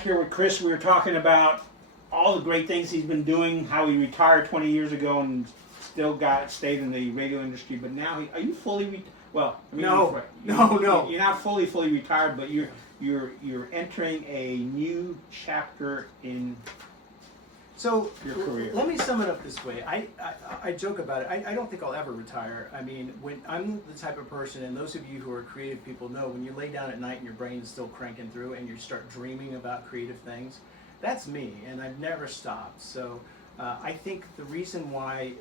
back here with Chris. We were talking about all the great things he's been doing, how he retired 20 years ago and still stayed in the radio industry. But now, are you fully well? I mean, No. You're not fully retired, but you're entering a new chapter in So your career. let me sum it up this way. I joke about it. I don't think I'll ever retire. I mean, when I'm the type of person, and those of you who are creative people know, when you lay down at night and your brain is still cranking through and you start dreaming about creative things, that's me, and I've never stopped. So I think the reason why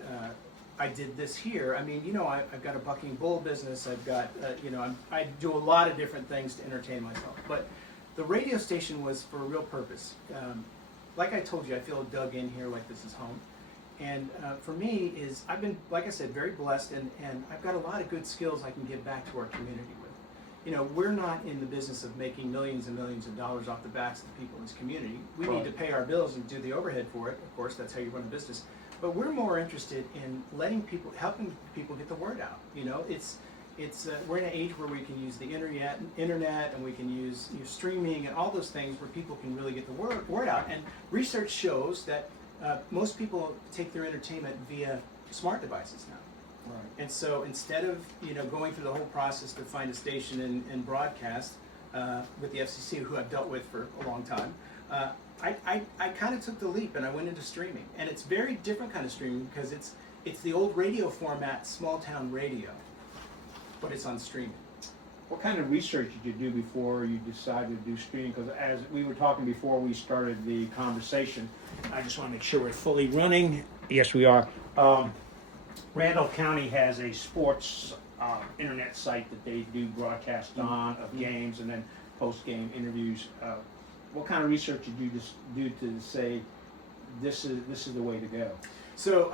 I did this here, I mean, you know, I've got a bucking bull business. I've got, you know, I do a lot of different things to entertain myself. But the radio station was for a real purpose. Like I told you, I feel dug in here like this is home. And for me is, I've been, like I said, very blessed, and I've got a lot of good skills I can give back to our community with. You know, we're not in the business of making millions and millions of dollars off the backs of the people in this community. We need to pay our bills and do the overhead for it. Of course, that's how you run a business. But we're more interested in letting people, helping people get the word out. You know, we're in an age where we can use the internet, and we can use streaming and all those things where people can really get the word out. And research shows that most people take their entertainment via smart devices now. Right. And so instead of going through the whole process to find a station and broadcast with the FCC, who I've dealt with for a long time, I kind of took the leap and I went into streaming. And it's very different kind of streaming because it's the old radio format, small town radio, but it's on streaming. What kind of research did you do before you decided to do streaming? Because as we were talking before we started the conversation, I just want to make sure we're fully running. Yes, we are. Randolph County has a sports internet site that they do broadcast on of games and then post-game interviews. What kind of research did you just do to say this is the way to go? So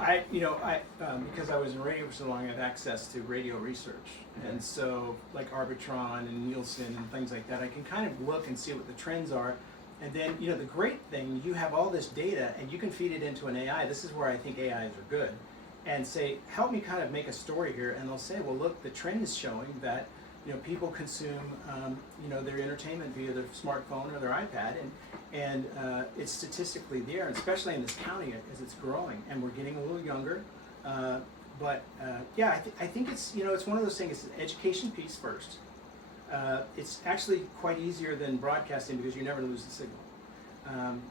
because I was in radio for so long, I have access to radio research, and so like Arbitron and Nielsen and things like that, I can kind of look and see what the trends are, and then the great thing, you have all this data and you can feed it into an AI. This is where I think AIs are good, and say, help me kind of make a story here, and they'll say, well, look, the trend is showing that people consume their entertainment via their smartphone or their iPad, and it's statistically there, and especially in this county as it's growing, and we're getting a little younger. I think it's it's one of those things. It's an education piece first. It's actually quite easier than broadcasting because you never lose the signal.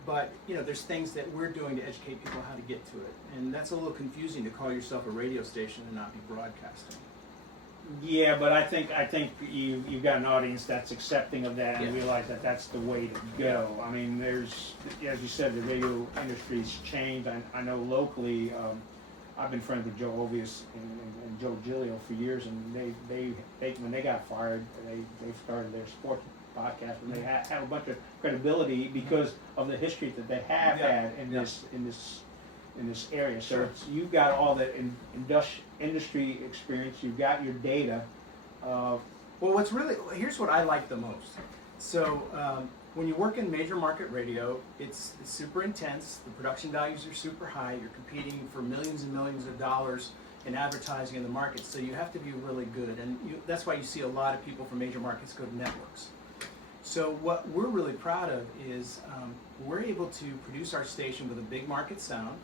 But there's things that we're doing to educate people how to get to it, and that's a little confusing to call yourself a radio station and not be broadcasting. Yeah, but I think you've got an audience that's accepting of that and realize that that's the way to go. I mean, there's, as you said, the radio industry's changed. I know locally, I've been friends with Joe Ovius and Joe Giglio for years, and they when they got fired, they started their sports podcast, and they have a bunch of credibility because of the history that they have had in this area. So you've got all the industry experience, you've got your data. Well, here's what I like the most. So when you work in major market radio, it's super intense. The production values are super high. You're competing for millions and millions of dollars in advertising in the market. So you have to be really good, and that's why you see a lot of people from major markets go to networks. So what we're really proud of is we're able to produce our station with a big market sound.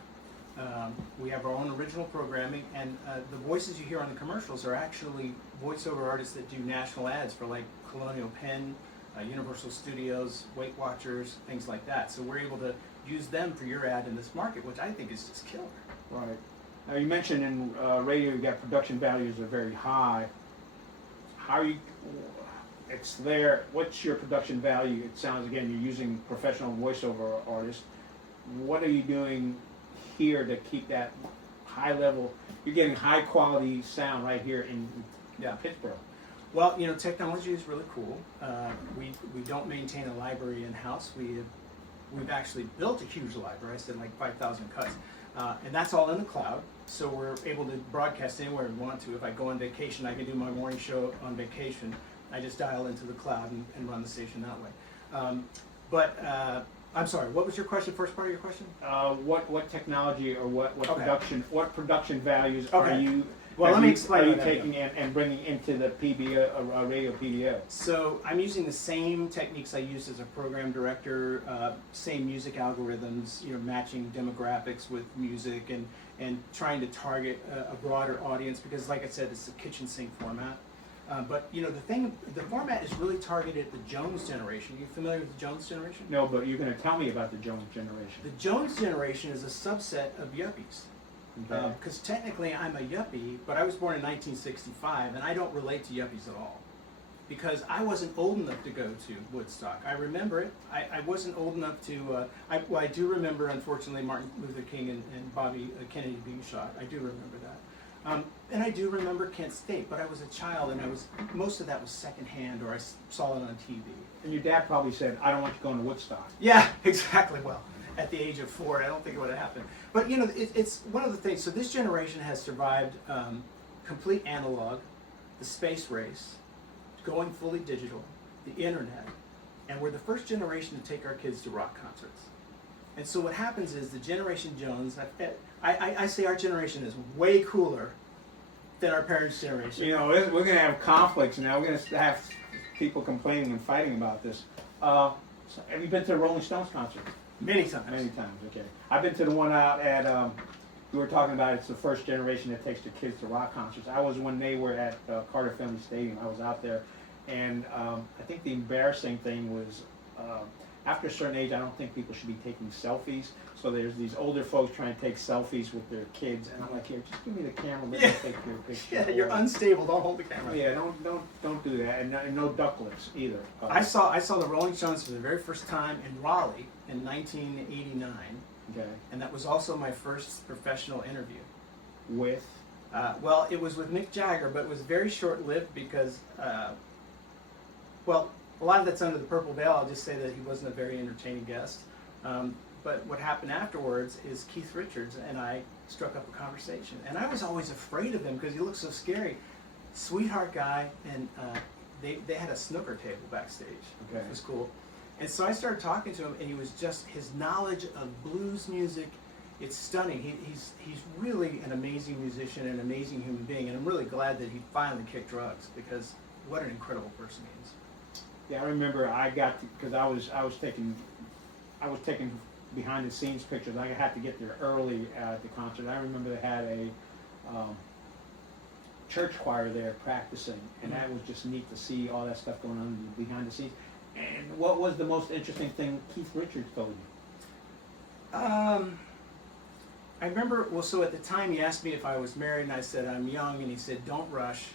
We have our own original programming, and the voices you hear on the commercials are actually voiceover artists that do national ads for like Colonial Penn, Universal Studios, Weight Watchers, things like that. So we're able to use them for your ad in this market, which I think is just killer. Right. Now you mentioned in radio you've got production values are very high. How are you? It's there. What's your production value? It sounds, again, you're using professional voiceover artists. What are you doing here to keep that high level? You're getting high quality sound right here in Pittsburgh. Well, technology is really cool. We don't maintain a library in house. We've actually built a huge library. I said like 5,000 cuts, and that's all in the cloud. So we're able to broadcast anywhere we want to. If I go on vacation, I can do my morning show on vacation. I just dial into the cloud and run the station that way. I'm sorry, what was your question? First part of your question? What technology or what production values are you? Well, let me explain. Are you what I'm taking and bringing into the PBO, radio PBO? So I'm using the same techniques I used as a program director, same music algorithms, matching demographics with music and trying to target a broader audience because, like I said, it's a kitchen sink format. But the format is really targeted at the Jones generation. Are you familiar with the Jones generation? No, but you're going to tell me about the Jones generation. The Jones generation is a subset of yuppies. Because technically I'm a yuppie, but I was born in 1965, and I don't relate to yuppies at all. Because I wasn't old enough to go to Woodstock. I remember it. I wasn't old enough to. I do remember, unfortunately, Martin Luther King and Bobby Kennedy being shot. I do remember that. And I do remember Kent State, but I was a child, and most of that was secondhand, or I saw it on TV. And your dad probably said, "I don't want you going to Woodstock." Yeah, exactly. Well, at the age of 4, I don't think it would have happened. But it's one of the things. So this generation has survived complete analog, the space race, going fully digital, the internet, and we're the first generation to take our kids to rock concerts. And so what happens is the Generation Jones, I say our generation is way cooler than our parents' generation. We're going to have conflicts now. We're going to have people complaining and fighting about this. So have you been to the Rolling Stones concert? Many times. Many times, okay. I've been to the one out at, we were talking about it's the first generation that takes their kids to rock concerts. I was when they were at Carter Family Stadium. I was out there. And I think the embarrassing thing was, after a certain age, I don't think people should be taking selfies. So there's these older folks trying to take selfies with their kids, and I'm like, here, just give me the camera, let me take your picture. Yeah, you're unstable. Don't hold the camera. Yeah, don't do that, and no ducklets either. I saw the Rolling Stones for the very first time in Raleigh in 1989. Okay. And that was also my first professional interview. With? Well, it was with Mick Jagger, but it was very short-lived because, a lot of that's under the purple veil. I'll just say that he wasn't a very entertaining guest. But what happened afterwards is Keith Richards and I struck up a conversation. And I was always afraid of him because he looked so scary. Sweetheart guy, and they had a snooker table backstage. Okay. It was cool. And so I started talking to him, and he was just, his knowledge of blues music, it's stunning. He's really an amazing musician and an amazing human being, and I'm really glad that he finally kicked drugs because what an incredible person he is. Yeah, I remember because I was taking behind the scenes pictures. I had to get there early at the concert. I remember they had a church choir there practicing, and that was just neat to see all that stuff going on behind the scenes. And what was the most interesting thing Keith Richards told you? I remember, so at the time he asked me if I was married, and I said I'm young, and he said don't rush.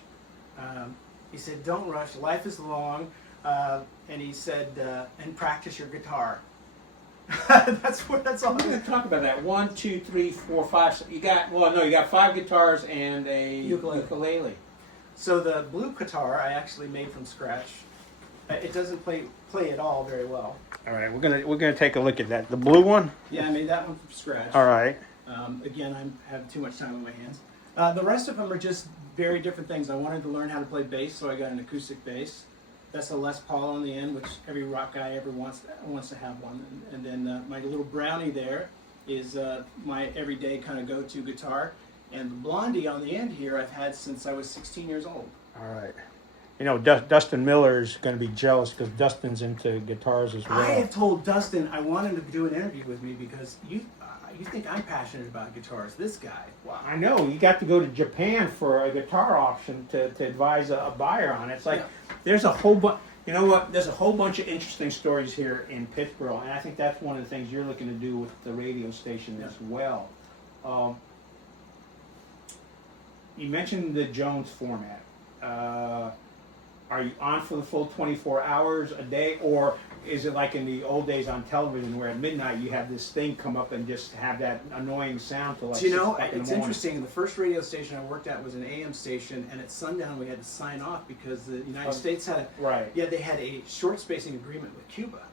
He said don't rush, life is long, and he said and practice your guitar. That's all. I'm going to talk about that. 1, 2, 3, 4, 5. You got 5 guitars and a ukulele. So the blue guitar I actually made from scratch. It doesn't play at all very well. All right, we're gonna take a look at that. The blue one. Yeah, I made that one from scratch. All right. Again, I have too much time on my hands. The rest of them are just very different things. I wanted to learn how to play bass, so I got an acoustic bass. That's a Les Paul on the end, which every rock guy ever wants to have one. And then my little Brownie there is my everyday kind of go-to guitar. And the Blondie on the end here I've had since I was 16 years old. All right. Dustin Miller is going to be jealous because Dustin's into guitars as well. I have told Dustin I want him to do an interview with me because you think I'm passionate about guitars. This guy, wow. I know. You got to go to Japan for a guitar auction to advise a buyer on it. It's like there's a whole bunch. You know what? There's a whole bunch of interesting stories here in Pittsburgh, and I think that's one of the things you're looking to do with the radio station as well. You mentioned the Jones format. Are you on for the full 24 hours a day, or is it like in the old days on television where at midnight you have this thing come up and just have that annoying sound till like 6 o'clock in the morning? It's interesting. The first radio station I worked at was an AM station, and at sundown we had to sign off because the United States had they had a short spacing agreement with Cuba.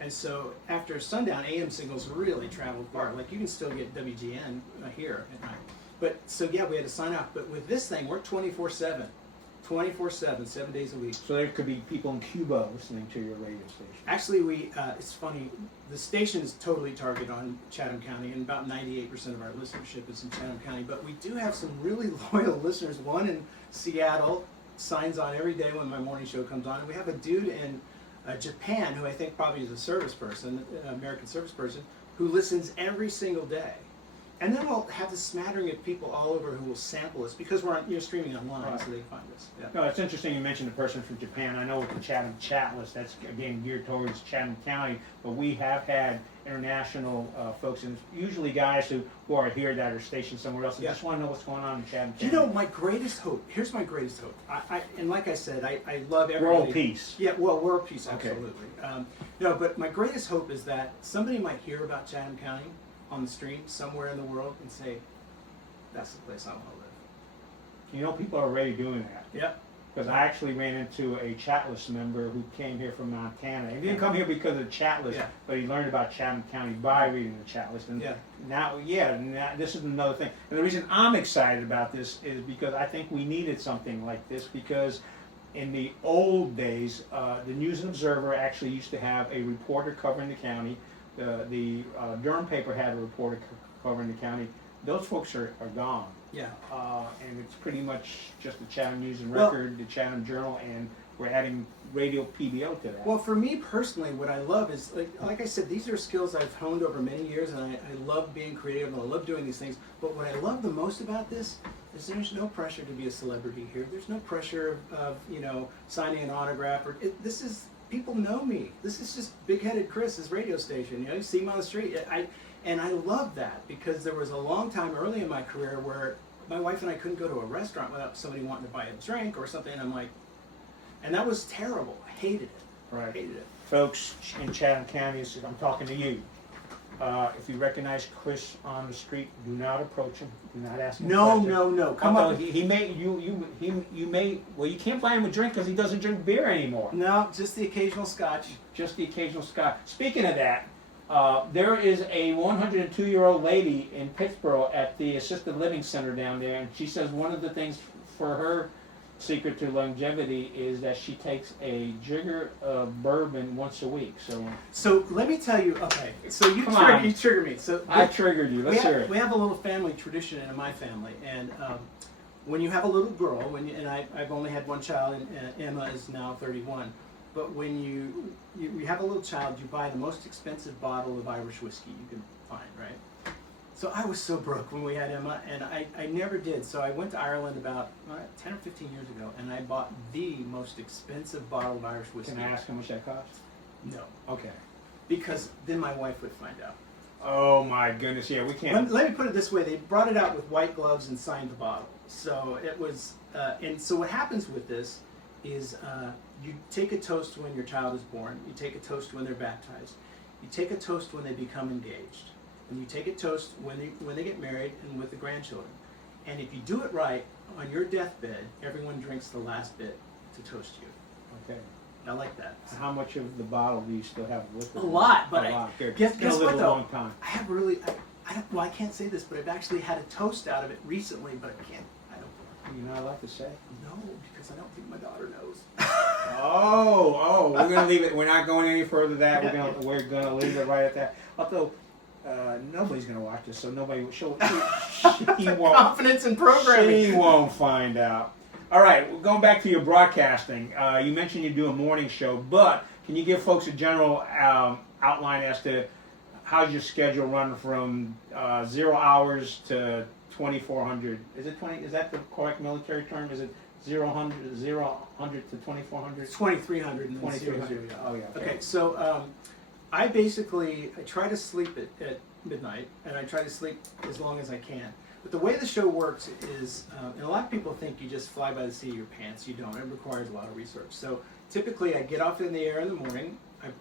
And so after sundown, AM signals really traveled far. Like you can still get WGN here at night. But so we had to sign off. But with this thing, we're 24/7. 24/7, 7 days a week. So there could be people in Cuba listening to your radio station. Actually, it's funny, the station is totally targeted on Chatham County, and about 98% of our listenership is in Chatham County, but we do have some really loyal listeners. One in Seattle signs on every day when my morning show comes on, and we have a dude in Japan who I think probably is a service person, an American service person, who listens every single day. And then we'll have this smattering of people all over who will sample us because we're streaming online, Right. so they can find us. Yeah. No, it's interesting you mentioned the person from Japan. I know with the Chatham chat list, that's again geared towards Chatham County, but we have had international folks, and usually guys who are here that are stationed somewhere else and Yeah. just want to know what's going on in Chatham County. You know, my greatest hope, here's my greatest hope. And like I said, I love everybody. World peace. Yeah, well, world peace, Okay. absolutely. No, but my greatest hope is that somebody might hear about Chatham County on the stream somewhere in the world and say, that's the place I want to live. You know, people are already doing that. Yeah. Because I actually ran into a chat list member who came here from Montana. He didn't come here because of the chat list, Yeah. but he learned about Chatham County by reading the chat list. And Yeah. now this is another thing. And the reason I'm excited about this is because I think we needed something like this, because in the old days, the News and Observer actually used to have a reporter covering the county. The Durham paper had a reporter covering the county. Those folks are gone. Yeah. And it's pretty much just the Chatham News and Well- Record, the Chatham Journal, and we're adding radio PBO to that. Well, for me personally, what I love is, like I said, these are skills I've honed over many years, and I love being creative, and I love doing these things. But what I love the most about this is there's no pressure to be a celebrity here. There's no pressure of signing an autograph. This is, people know me. This is just Big-Headed Chris's radio station. You see him on the street. And I love that, because there was a long time early in my career where my wife and I couldn't go to a restaurant without somebody wanting to buy a drink or something, and I'm like, and that was terrible. I hated it. Right. Hated it. Folks in Chatham County, I'm talking to you. If you recognize Chris on the street, do not approach him. Do not ask him questions. No. Come Although up. he may, you may, well, you can't buy him a drink because he doesn't drink beer anymore. No, just the occasional scotch. Just the occasional Scott. Speaking of that, there is a 102-year-old lady in Pittsburgh at the assisted living center down there, and she says one of the things for her secret to longevity is that she takes a jigger of bourbon once a week. So let me tell you. Okay, so you Come on. trigger me. So I triggered you. Let's hear it. we have a little family tradition in my family, and when you have a little girl, I've only had one child, and Emma is now 31. But when you have a little child, you buy the most expensive bottle of Irish whiskey you can find, right? So I was so broke when we had Emma, and I never did. So I went to Ireland about 10 or 15 years ago, and I bought the most expensive bottle of Irish whiskey. Can I ask how much that cost? No, Okay. because then my wife would find out. Oh my goodness, yeah, we can't. Let me put it this way: they brought it out with white gloves and signed the bottle. So it was, and so what happens with this is you take a toast when your child is born. You take a toast when they're baptized. You take a toast when they become engaged. And you take a toast when they get married and with the grandchildren. And if you do it right, on your deathbed, everyone drinks the last bit to toast you. Okay. I like that. How much of the bottle do you still have with it? A lot, but a lot. Good. guess It's been what a little though? long time. I have really, I can't say this, but I've actually had a toast out of it recently, but I don't. You're not allowed to say. No, because I don't think my daughter knows. Oh, we're gonna leave it. We're not going any further than that. We're gonna leave it right at that. Although nobody's gonna watch this, so nobody. She won't. Confidence in programming. She won't find out. All right, going back to your broadcasting. You mentioned you do a morning show, but can you give folks a general outline as to how's your schedule run from 0 hours to 2400? Is it 20? Is that the correct military term? Is it 0 to 2400? It's 2300 and 2300. Oh yeah. Okay, so I try to sleep at midnight, and I try to sleep as long as I can. But the way the show works is, and a lot of people think you just fly by the seat of your pants. You don't. It requires a lot of research. So typically I get off in the air in the morning.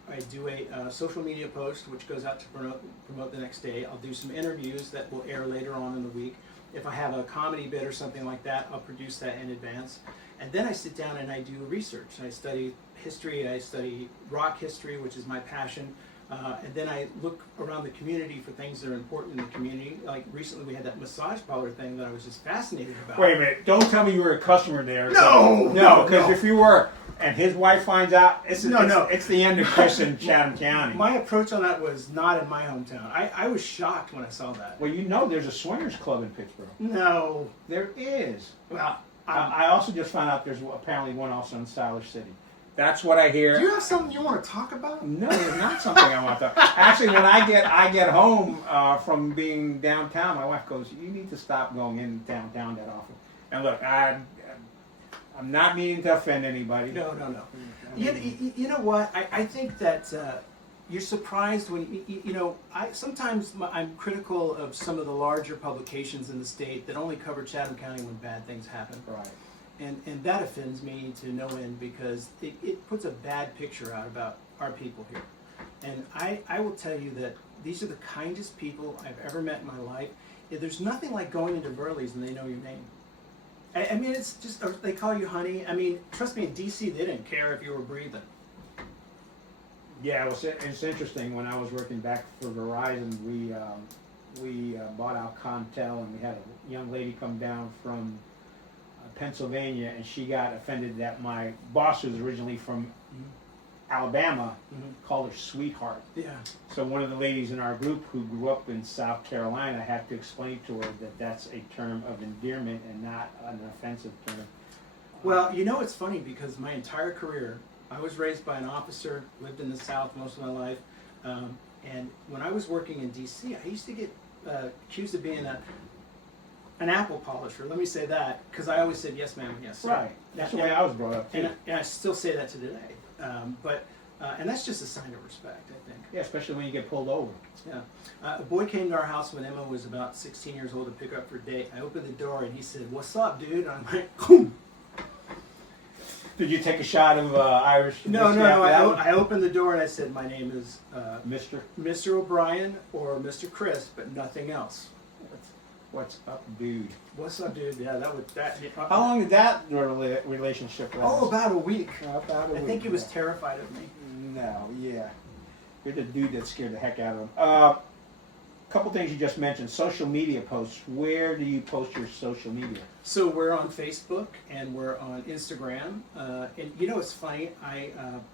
I do a social media post, which goes out to promote the next day. I'll do some interviews that will air later on in the week. If I have a comedy bit or something like that, I'll produce that in advance. And then I sit down and I do research. I study history. I study rock history, which is my passion. And then I look around the community for things that are important in the community. Like recently we had that massage parlor thing that I was just fascinated about. Wait a minute! Don't tell me you were a customer there. No, no, because no. if you were, and his wife finds out, it's the end of Chris in Chatham County. My approach on that was not in my hometown. I was shocked when I saw that. Well, you know, there's a swingers club in Pittsburgh. No, There is. well, I also just found out there's apparently one also in Siler City. That's what I hear. do you have something you want to talk about? No, there's not something I want to talk. Actually, when I get home from being downtown, my wife goes, "You need to stop going in downtown that often." And look, I'm not meaning to offend anybody. No. You know what? I think that you're surprised when sometimes I'm critical of some of the larger publications in the state that only cover Chatham County when bad things happen. Right. And that offends me to no end because it puts a bad picture out about our people here. And I will tell you that these are the kindest people I've ever met in my life. There's nothing like going into Burley's and they know your name. I mean, it's just, they call you honey. I mean, trust me, in D.C. they didn't care if you were breathing. Yeah, it's interesting. When I was working back for Verizon, we bought out Contel, and we had a young lady come down from Pennsylvania, and she got offended that my boss, who was originally from Alabama, called her sweetheart. Yeah. So one of the ladies in our group who grew up in South Carolina had to explain to her that that's a term of endearment and not an offensive term. Well, you know, it's funny because my entire career, I was raised by an officer, lived in the South most of my life, and when I was working in D.C., I used to get accused of being an apple polisher. Let me say that, because I always said yes, ma'am, yes, sir. Right. That's the way I was brought up too. And I still say that to today. And that's just a sign of respect, I think. Yeah, especially when you get pulled over. Yeah. A boy came to our house when Emma was about 16 years old to pick her up for a date. I opened the door and he said, "What's up, dude?" And I'm like, boom. Did you take a shot of Irish? No. I opened the door and I said, "My name is Mr. O'Brien or Mr. Chris, but nothing else." What's up, dude? What's up, dude? Yeah, that. How long did that relationship last? Oh, about a week. About a week. I think he was terrified of me. No, yeah. You're the dude that scared the heck out of him. Couple things you just mentioned. Social media posts. Where do you post your social media? So we're on Facebook and we're on Instagram. And you know, it's funny.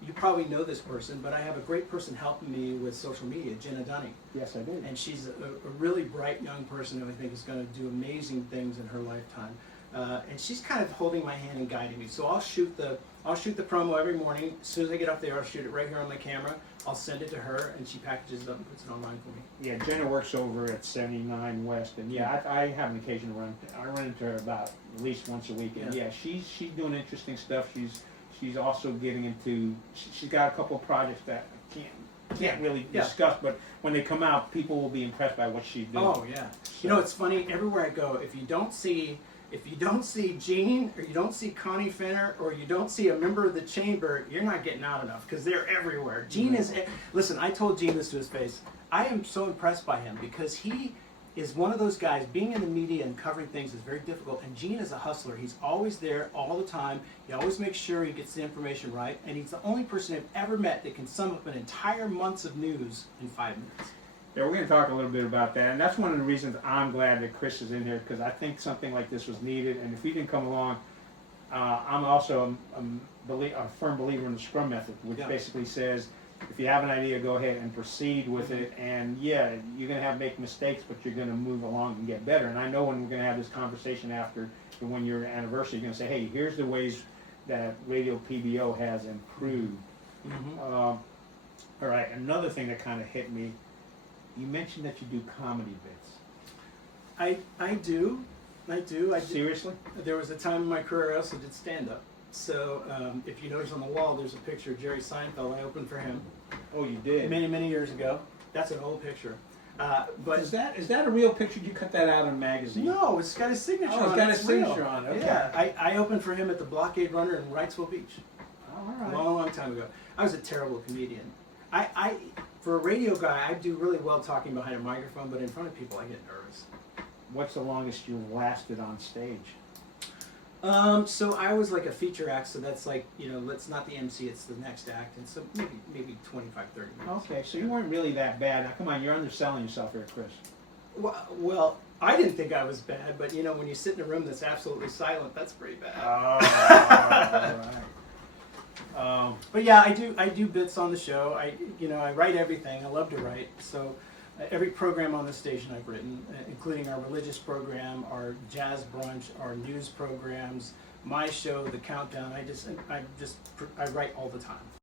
You probably know this person, but I have a great person helping me with social media, Jenna Dunning. Yes, I do. And she's a really bright young person who I think is going to do amazing things in her lifetime. And she's kind of holding my hand and guiding me. So I'll shoot the promo every morning. As soon as I get up there, I'll shoot it right here on my camera. I'll send it to her, and she packages it up and puts it online for me. Yeah, Jenna works over at 79 West, and yeah, I have an occasion to run. I run into her about at least once a week, and yeah, she's doing interesting stuff. She's also getting into. She's got a couple of projects that I can't really discuss, but when they come out, people will be impressed by what she's doing. Oh yeah, so. You know, it's funny. Everywhere I go, if you don't see Gene, or you don't see Connie Fenner, or you don't see a member of the chamber, you're not getting out enough, because they're everywhere. Gene is, listen, I told Gene this to his face. I am so impressed by him, because he is one of those guys, being in the media and covering things is very difficult, and Gene is a hustler. He's always there all the time. He always makes sure he gets the information right, and he's the only person I've ever met that can sum up an entire month's of news in 5 minutes. Yeah, we're going to talk a little bit about that, and that's one of the reasons I'm glad that Chris is in here, because I think something like this was needed, and if he didn't come along, I'm also a firm believer in the Scrum method, which basically says, if you have an idea, go ahead and proceed with it, and yeah, you're going to make mistakes, but you're going to move along and get better, and I know when we're going to have this conversation after the 1-year anniversary, you're going to say, hey, here's the ways that Radio PBO has improved. All right, another thing that kind of hit me, you mentioned that you do comedy bits. I do. Seriously? There was a time in my career I also did stand-up. So if you notice on the wall, there's a picture of Jerry Seinfeld. I opened for him. Oh, you did? Many, many years ago. That's an old picture. But is that a real picture? Did you cut that out of a magazine? No, it's got his signature on it. It's got his signature on it. Okay. Yeah, I opened for him at the Blockade Runner in Wrightsville Beach. All right. A long, long time ago. I was a terrible comedian. For a radio guy, I do really well talking behind a microphone, but in front of people, I get nervous. What's the longest you've lasted on stage? So I was like a feature act, so that's like, it's not the MC, it's the next act, and so maybe 25, 30 minutes. Okay, so you weren't really that bad. Now, come on, you're underselling yourself here, Chris. Well, I didn't think I was bad, but when you sit in a room that's absolutely silent, that's pretty bad. Oh, all right. But yeah, I do bits on the show. I write everything. I love to write. So every program on the station I've written, including our religious program, our jazz brunch, our news programs, my show, The Countdown. I write all the time.